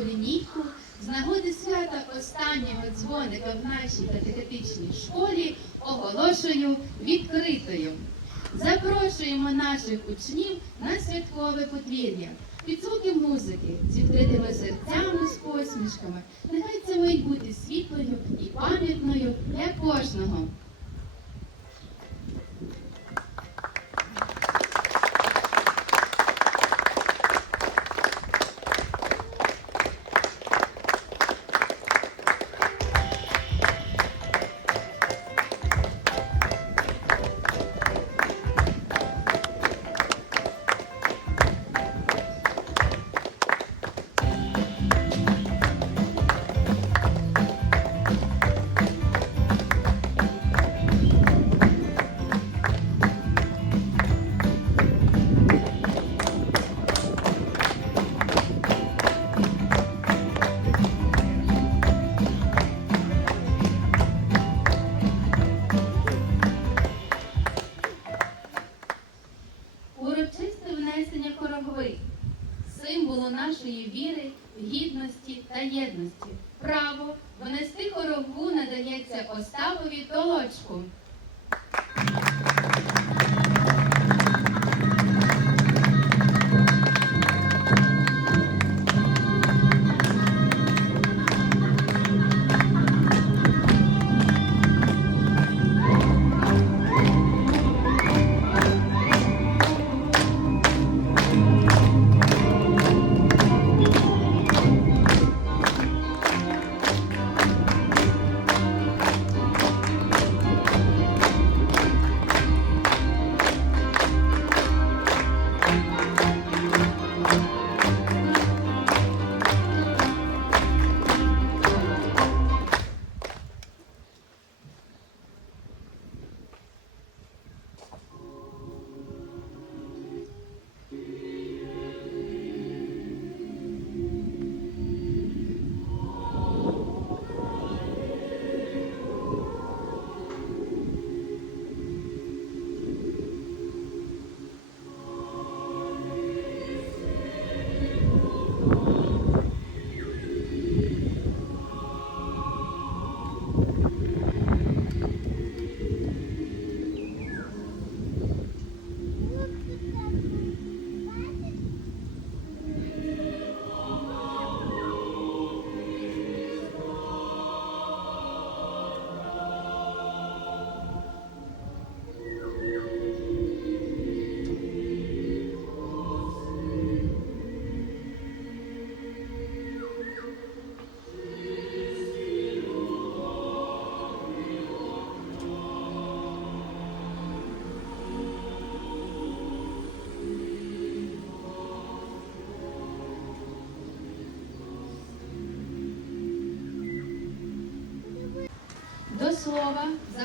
лінійку з нагоди свята останнього дзвоника в нашій катехетичній школі оголошую відкритою. Запрошуємо наших учнів на святкове подвір'я. Під звуки музики з відкритими серцями, з посмішками. Нехай це мить бути світлою і пам'ятною для кожного.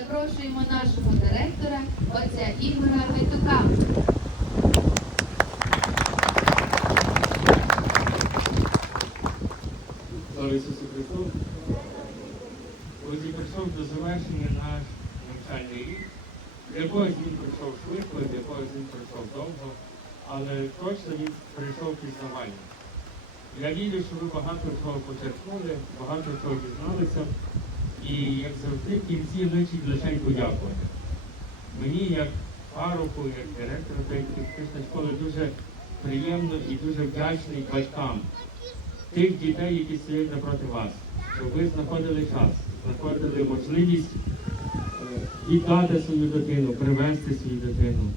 Запрошуємо нашого директора, отця Ігора Гайдука. Слава прийшов до завершення наш навчальний рік. Для когось він прийшов швидко, для когось він прийшов довго, але точно він прийшов пізнавально. Я вірю, що ви багато чого почерпнули, багато чого дізналися. І, як завжди, в кінці личить лише подякувати. Мені, як пароку, як директору фізичної школи, дуже приємно і дуже вдячний батькам тих дітей, які стоять напроти вас, щоб ви знаходили час, знаходили можливість е, віддати свою дитину, привезти свою дитину,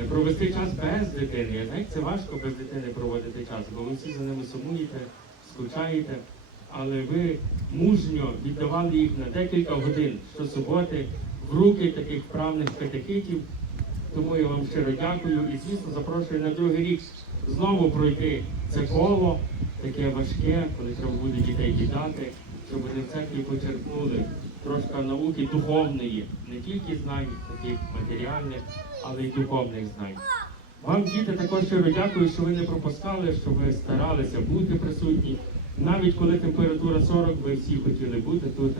е, провести час без дитини. Я це важко без дитини проводити час, бо ви всі за ними сумуєте, скучаєте, але ви мужньо віддавали їх на декілька годин щосуботи в руки таких вправних катехитів. Тому я вам щиро дякую і, звісно, запрошую на другий рік знову пройти це коло, таке важке, коли треба буде дітей дідати, щоб вони в церкві почерпнули трошки науки духовної, не тільки знань, таких матеріальних, але й духовних знань. Вам, діти, також щиро дякую, що ви не пропускали, що ви старалися бути присутні. Навіть коли температура 40, ви всі хотіли бути тут,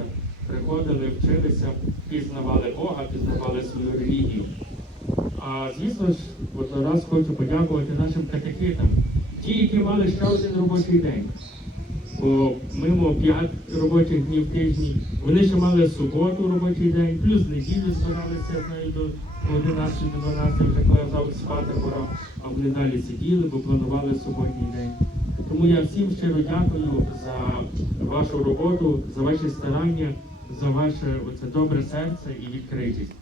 приходили, вчилися, пізнавали Бога, пізнавали свою релігію. А звісно ж, воднораз хочу подякувати нашим катехитам, ті, які мали ще один робочий день. по мимо 5 робочих днів тижні. Вони ще мали суботу робочий день, плюс неділю збиралися знаю, до 11 до 12, вже казав спати пора, а вони далі сиділи, бо планували суботній день. Тому я всім щиро дякую за вашу роботу, за ваші старання, за ваше оце добре серце і відкритість.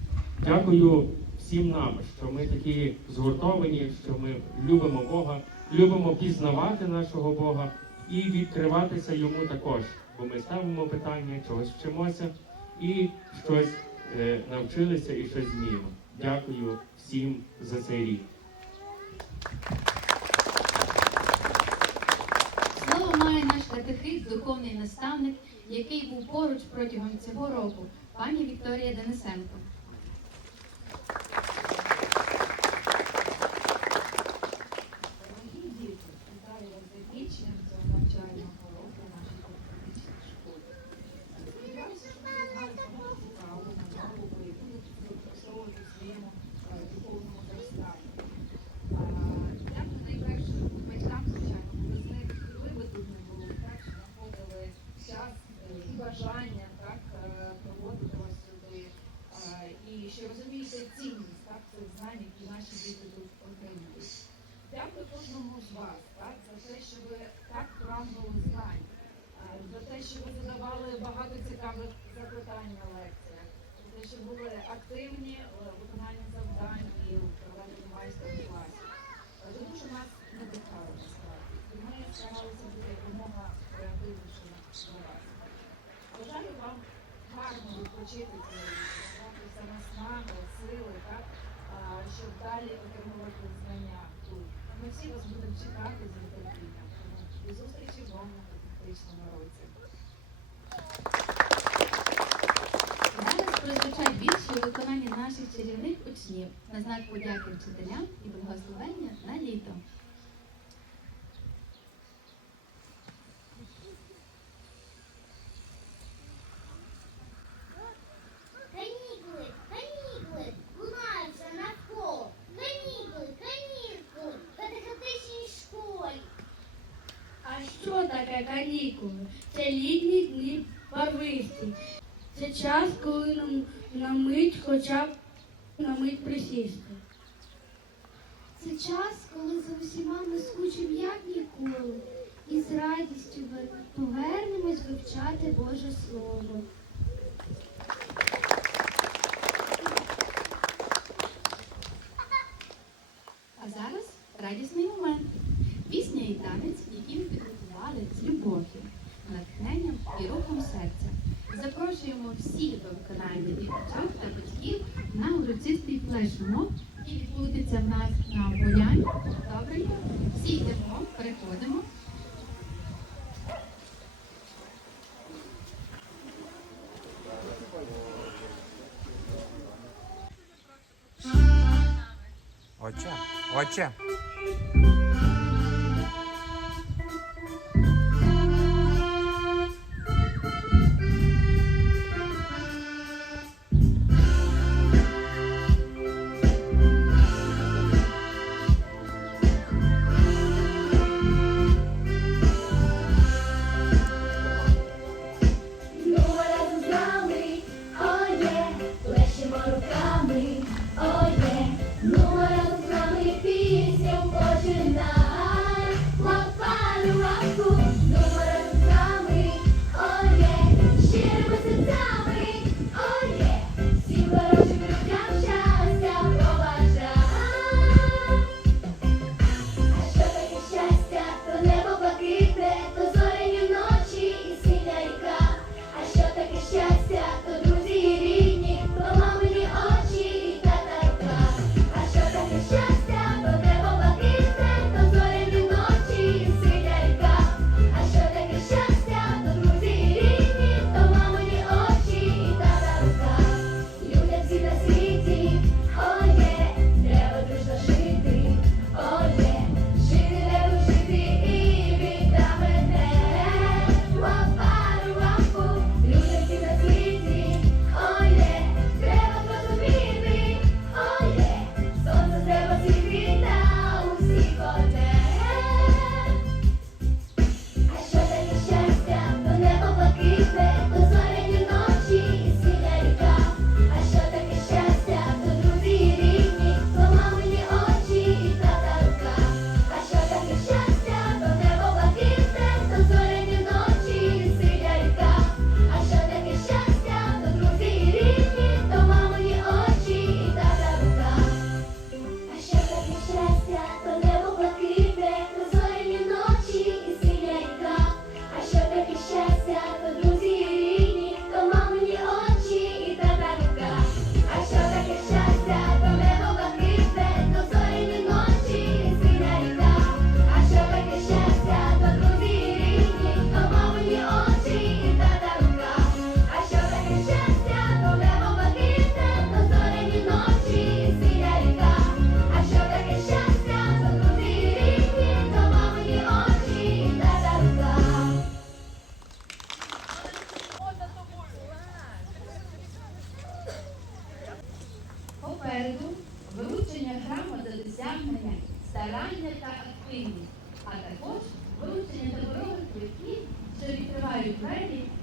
Дякую всім нам, що ми такі згуртовані, що ми любимо Бога, любимо пізнавати нашого Бога і відкриватися йому також. Бо ми ставимо питання, чогось вчимося і щось е, навчилися і щось зміємо. Дякую всім за цей рік. Слово має духовний наставник, який був поруч протягом цього року, пані Вікторія Денисенко. Дорогі діти, вітаю вас з закінченням цього навчального року в нашій педагогічній школі. Сподіваюся, що ви знаєте багато цікавого, нового і будете застосовувати в своєму е, духовному зростанні. А, Я б найперше батькам, звичайно, без них ви би тут не були, так, що знаходили час е, і бажання так, е, проводити вас сюди. А, І що розумієте цінність так, цих знань, які наші діти тут отримують. Дякую кожному з вас так, за те, що ви так прагнули знань, е, за те, що ви задавали багато цікавих запитань на лекціях, за те, що були активні в виконанні завдань і в проведенні майстер-класів. Е, Ви дуже нас надихали насправді. І ми старалися бути якомога креативнішими вас. Бажаю вам гарно відпочити рік, набратися сили, так, щоб далі отримувати знання тут. Ми всі вас будемо чекати з нетерпінням. До зустрічі вам на практичному році. Прозвучать у виконанні наших чарівних учнів на знак подяки вчителям і благословення на літо. Це літні дні барвисті. Це час, коли нам на мить хоча б на мить присісти. Це час, коли за усіма ми скучимо як ніколи. І з радістю повернемось вивчати Боже Слово. А зараз радісний момент. Пісня і танець, які ми підготували з любов'ю, натхненням і рухом серця. Запрошуємо всіх до виконання батьків та батьків на урочистий флешмоб, який відбудеться в нас на поляні. Добре? Всі йдемо, переходимо. Отче, отче.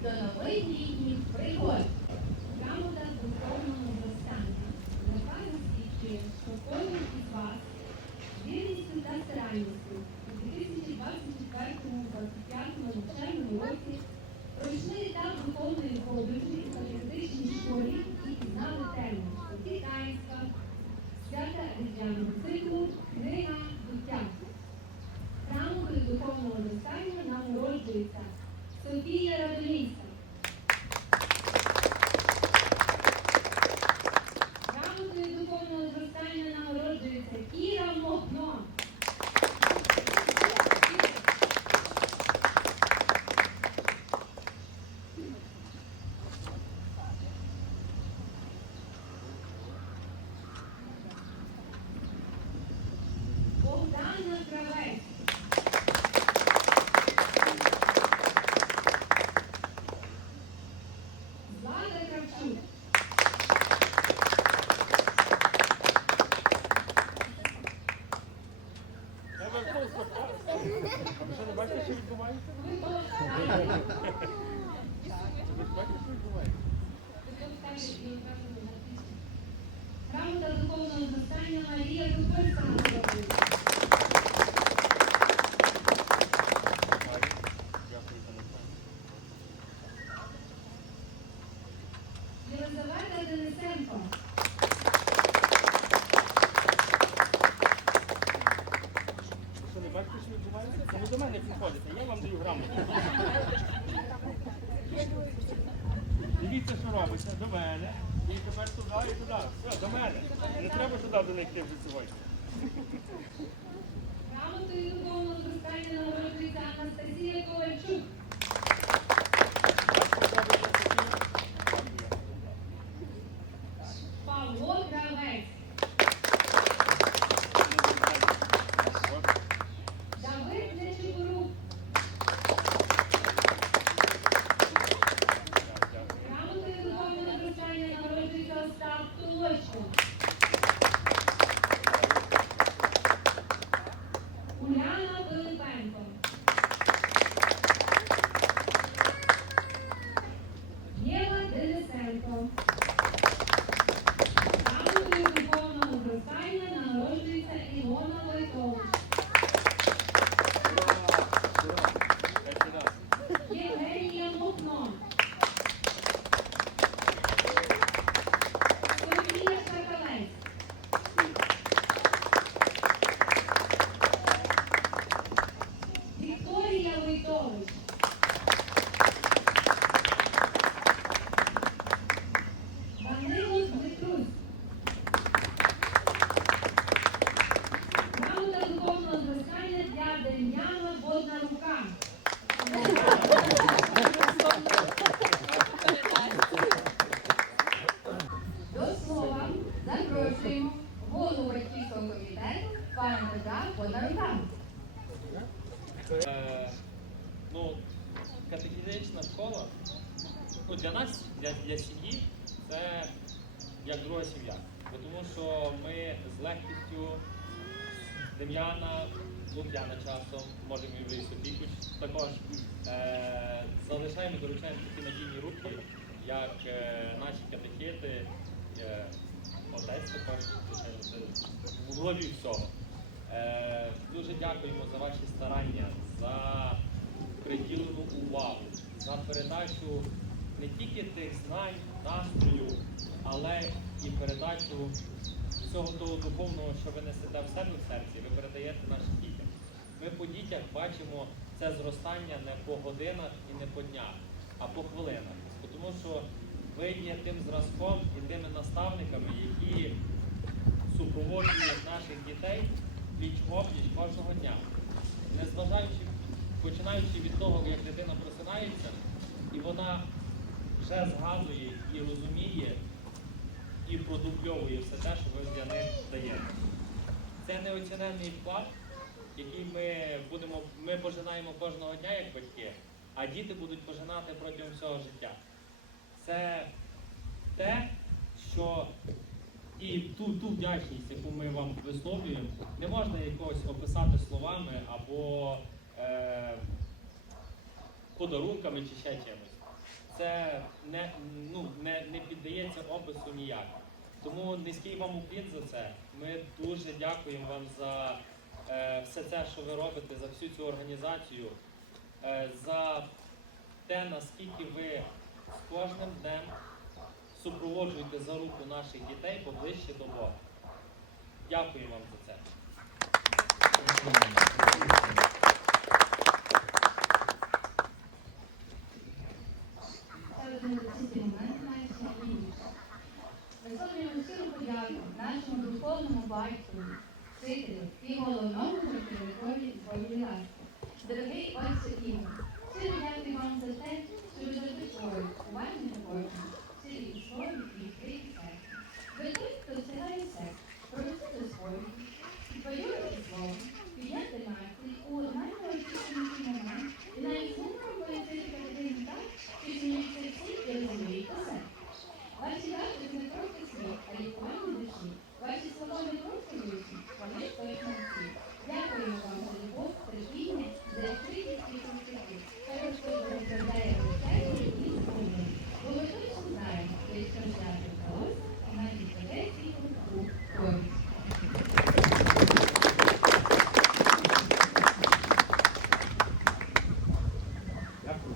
До нових літніх пригод. Грамота духовного зростання. Нехай свідчує, що кожен із вас вірністю та старанністю у 2024-2025 навчальному році пройшли етап духовної подорожі у патріотичній школі і пізнали тему Титанська, свята різдвяного циклу, книга буття. Храмовою духовного зростання нагороджується Софія Радолійська. Грамотою духовного зростання нагороджується Кіра Мохно. Богдана Кравець. Влада Кравчук. Грамота духовного зростання Марія Тупирська нагороджується. Єлизавета Денисенко. Що не бачите, що відбувається? Це до мене підходите, я вам даю грамоту. Дивіться, що робиться, до мене. І тепер туди і туди. Все, до мене. Не треба туди до них вже сьогодні. Для, для сім'ї, це як друга сім'я. Тому що ми з легкістю Дем'яна, Лук'яна часом, можемо і Софійку також е, залишаємо, доручаємо такі надійні руки, як е, наші катехети, е, отець також, звичайно, в голові всього. Е, дуже дякуємо за ваші старання, за приділену увагу, за передачу не тільки тих знань, настрою, але і передачу всього того духовного, що ви несете в себе в серці, ви передаєте нашим дітям. Ми по дітях бачимо це зростання не по годинах і не по днях, а по хвилинах. Тому що ви є тим зразком і тими наставниками, які супроводжують наших дітей пліч опліч кожного дня. Незважаючи, починаючи від того, як дитина просинається, і вона вже згадує і розуміє, і продубльовує все те, що ви для них даєте. Це неоціненний вклад, який ми будемо, ми пожинаємо кожного дня як батьки, а діти будуть пожинати протягом всього життя. Це те, що І ту, ту вдячність, яку ми вам висловлюємо, не можна якось описати словами або е, подарунками чи ще чимось. Це не, ну, не, не піддається опису ніяк. Тому низький вам уклін за це. Ми дуже дякуємо вам за е, все це, що ви робите, за всю цю організацію, е, за те, наскільки ви з кожним днем супроводжуєте за руку наших дітей поближче до Бога. Дякую вам за це один з цих моментів найсміливіший. Висловлюємо щиру подяку нашому духовному батьку, вчителю і головному працівникові Божої ласки. Дорогий отче Ігор, щиро дякую вам за те, що ви завжди поруч, уважні та кожні, щирі і слові, і відкриті серця. Ви той, хто встигає все, провести сповіді, підбадьорити слово, підняти настрій у найважливіший момент і навіть не пояснити категорію так, що змінюються всі і розуміють усе. Ваші дати не просто слів, а лікування душі. Ваші слова не просто вічні, вони точно всі. Дякуємо вам за любов, терпіння, за відкритість і конфлікти. Хай Господь благословляє серце і свободу. Бо ми точно знаємо, що якщо взяти вдалося, то навіть ведеться і у користь. Дякую. Дякую.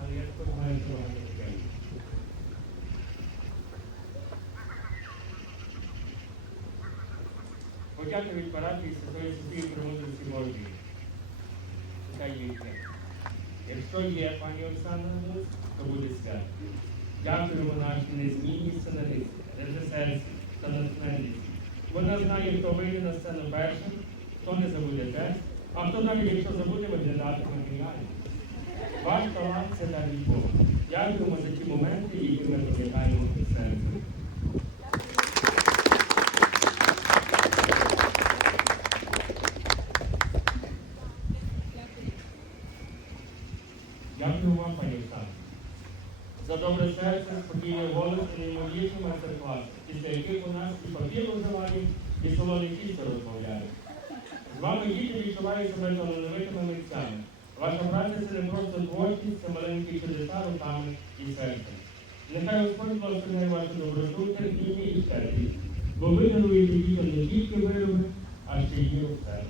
Але я також маю цього не робити. Подяка від парафії Святої Софії є йде. Якщо є пані Оксана то буде свято. Дякуємо нашій незмінній сценаристці, режисерці та натхненниці. Вона знає, хто вийде на сцену першим, хто не забуде текст, а хто навіть якщо забуде виглядати геніально. Ваш талант це дар від Бога. Дякуємо за ті моменти, які ми пам'ятаємо в серці. Дякую вам, пані Оксана, за добре серце, спокійний голос і неймовірні майстер-класи, після яких у нас і папір уживають, і солоний тісто розмовляють. З вами діти відчувають себе талановитими митцями. Ваша праця це не просто творчість, це маленькі чудеса руками і серцем. Нехай Господь благословляє вашу доброту, терпіння і щедрість, бо ви даруєте дітям не тільки вироби, а ще й віру в себе.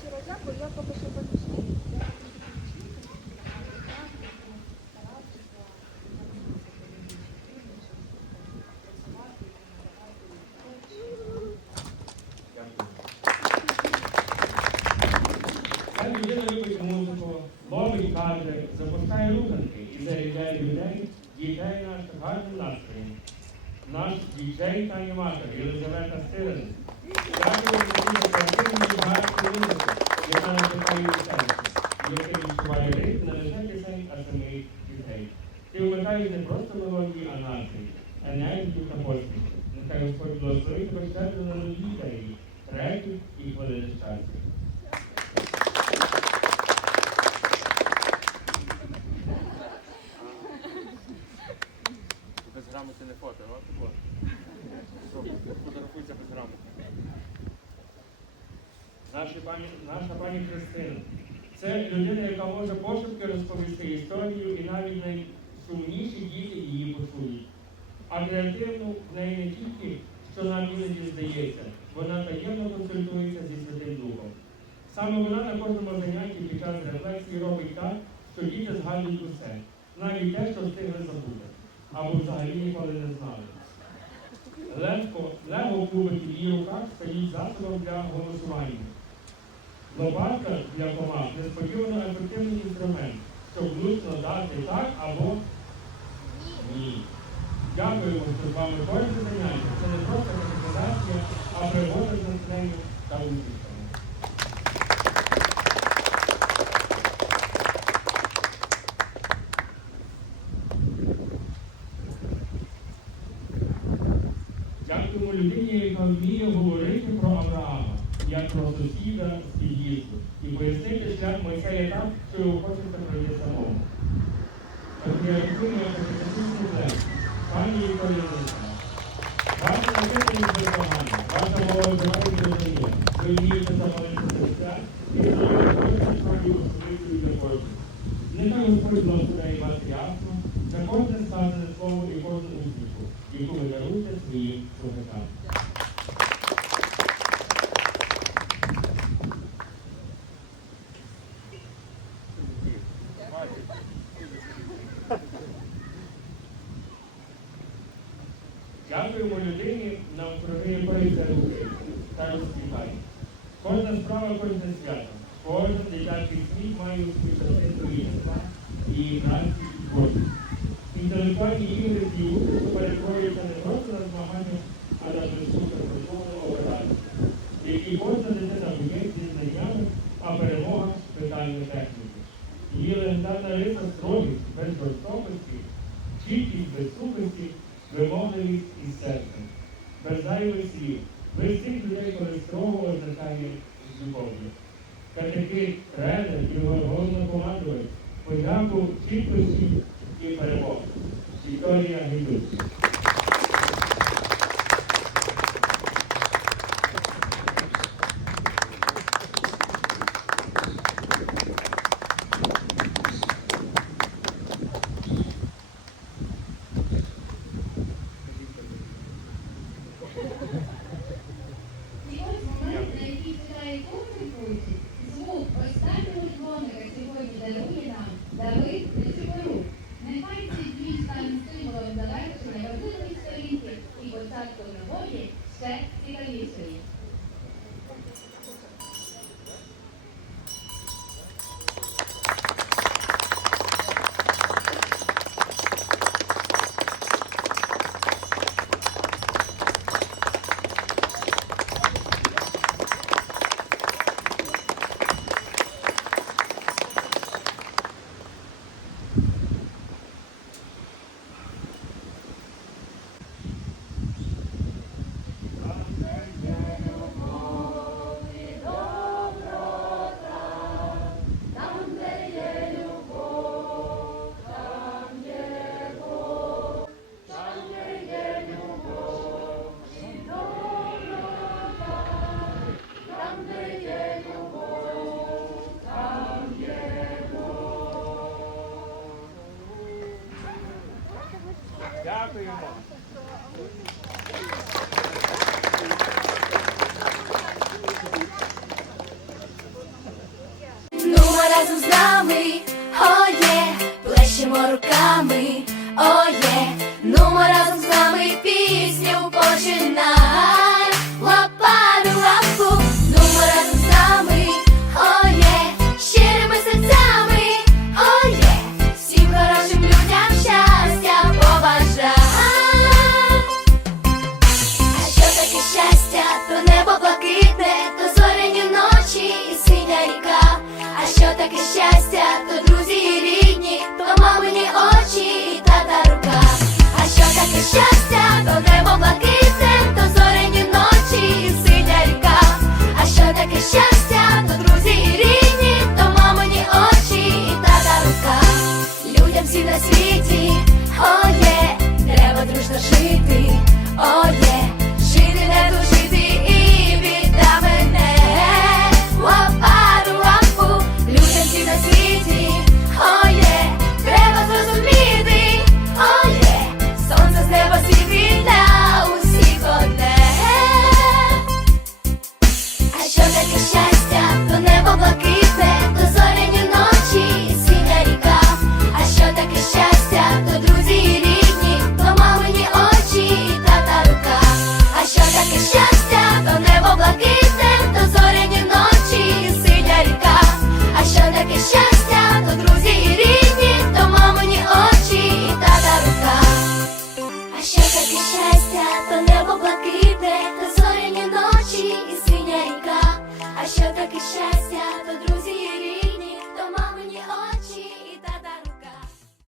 Щиро дякую, я поки що запишу. Ця людина любить музику, ловить кадри, запускає руханки і заряджає людей, дітей наших гарним настроєм. Наш діджей та аніматор Єлизавета Стирин. Дякую за цю і гарну музику, яка надихає у серці, яка відчуває ритм не лише пісень, а самих дітей. Ти вмикаєш не просто мелодії, а настрій, енергію та посмішку. Нехай Господь благословить тебе на нові ідеї, проекти і хвилини щастя. Без грамоти не фото, а тако. Фотографуйся без грамоти. Наша пані, наша пані Христина. Це людина, яка може пошепки розповісти історію, і навіть найсумніші діти її почують. А креативно в неї не тільки, що нам іноді здається, вона таємно консультується зі Святим Духом. Саме вона на кожному занятті під час рефлексії робить так, що діти згадують усе, навіть те, що встигли забути, або взагалі ніколи не знали. Легко, лего кубик в її руках стоїть засобом для голосування. Лопатка для команд несподівано ефективний інструмент, щоб влучно дати так або ні. Дякуємо, що з вами кожне заняття. Це не просто рекомендація, а пригода з натхненням та успіхами. Дякуємо людині, яка вміє говорити про Авраама, як про сусіда з під'їзду, і пояснити шлях Мойсея так, що його хочеться пройти самому. Як категоричний землі, кожного. Нехай Господь благословляє вас ясно за кожне сказане слово і кожну усмішку, яку ви даруєте своїм слухачам. Дякуємо людині навкруги якої це руки та розквітає. Кожна справа, кожне свято, кожен дитячий світ має успішати сторінства і праці і творчість. Інтелектуальні ігри і успіху перетворюються не просто на змагання, а на суперпрацьовану операцію, в кожна дитина б'є зі знаннями, а перемога питання техніки. Її легендарна риса строгість, без жорстокості, чіткість без сухості, вимогливість і серцем, без зайвих слів. Ви всіх людей, коли строго означає з любов'ю. Катехи, тренер і головнокомандувач, подяку